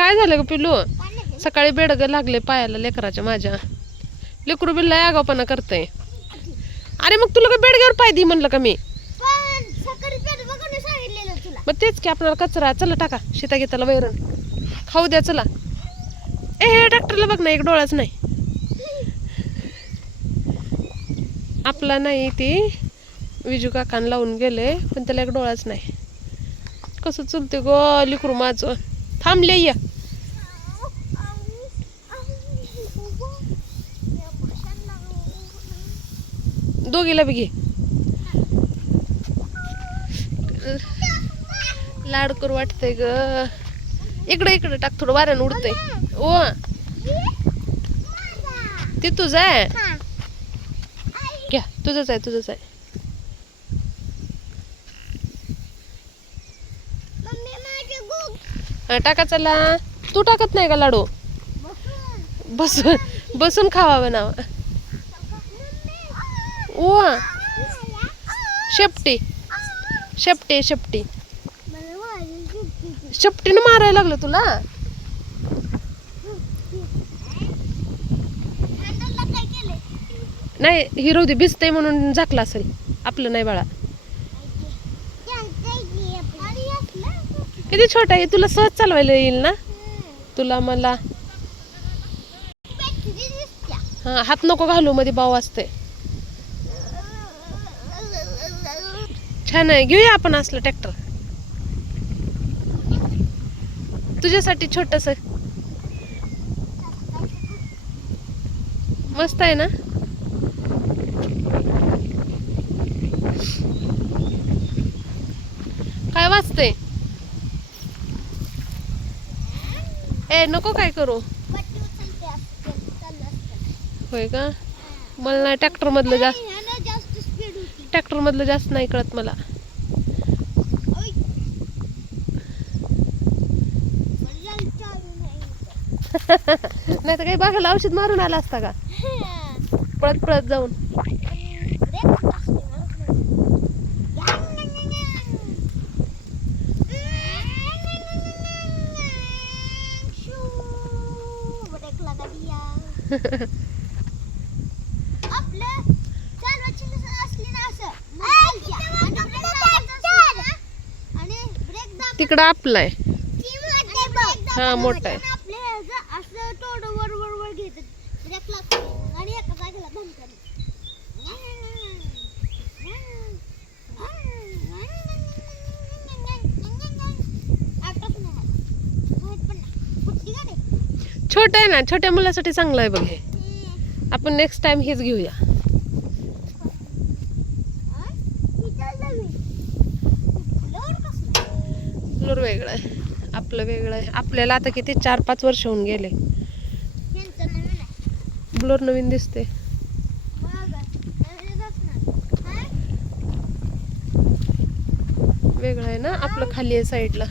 काय झालं ग पिलू? सकाळी बेडग लागले पायाला लेकराच्या माझ्या. लेकरू बिल्ला आगावपणा करतय. अरे मग तुला का बेडग्यावर पाय दी म्हणलं का मी? मग तेच की आपल्याला कचरा. चला टाका शेता घेताला वैरण खाऊ द्या. चला ए डॉक्टरला बघ ना, एक डोळाच नाही आपला. नाही ती विजू काकान लावून गेले पण त्याला एक डोळाच नाही. कसं चुलते ग लिकरू माझं. थांबले या दोघीला बी घे. लाड करू वाटतंय ग. इकडे इकडे टाक, थोडं वाऱ्यानं उडतंय. ओ ते तुझं आहे घ्या. तुझंच आहे तुझंच आहे. टाका चला. तू टाकत नाही का लाडू? बसून बसून खावावं ना. ओ शेपटी शेपटी शेपटी शेपटीनं मारायला लागलं तुला. नाही हिरो दे भिजतय म्हणून झाकला असेल. आपलं नाही बाळा. किती छोटा आहे. तुला सहज चालवायला येईल ना. तुला मला हा हात नको घालू, मध्ये बाव असते. छान आहे. घेऊया आपण असलं ट्रॅक्टर तुझ्यासाठी छोटस. मस्त आहे ना. काय वाजतंय? ए नको काय करू. होय का? मला नाही ट्रॅक्टर मधलं जास्त नाही कळत मला. नाही तर काही बागाला औषध मारून आला असता का पळत पळत जाऊन. तिकडं आपलं आहे. हा मोठा आहे. छोटा आहे ना. छोट्या मुलासाठी चांगलं आहे बघ हे. आपण नेक्स्ट टाइम हेच घेऊया. ब्लोर वेगळं आहे, आपलं वेगळं आहे. आपल्याला आता किती 4-5 वर्ष होऊन गेले. ब्लोर नवीन दिसते. वेगळं आहे ना आपलं. खाली आहे साईडला.